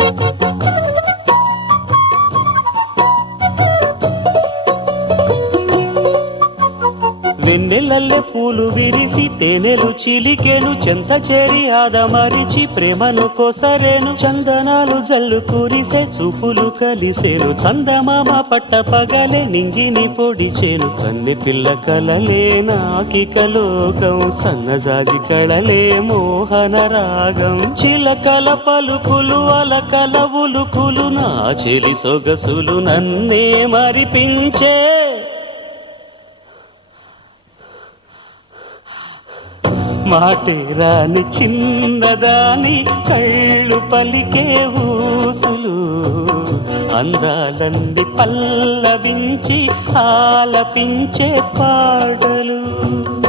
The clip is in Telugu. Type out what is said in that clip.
వెన్నెలల్లె పూలు విరిసి తేనెలు చిలికెను చెంత చేరి ఆదమరిచి ప్రేమను కొసరేను చందనాలు జల్లు కురిసే చూపులు కలిసేను చందమామ పట్ట పగలే నింగిని పొడిచేను కన్నె పిల్ల కలలే నాకిక లోకం సన్నజాజి కళలే మోహన రాగం చిలకల పలుకులు అలకల ఉలుకులు నా చెలి సొగసులు నన్నే మరిపించే మాటే రాని చిన్నదాని కళ్ళు పలికే ఊసులు అందాలన్నీ పల్లవించి ఆలపించే పాటలు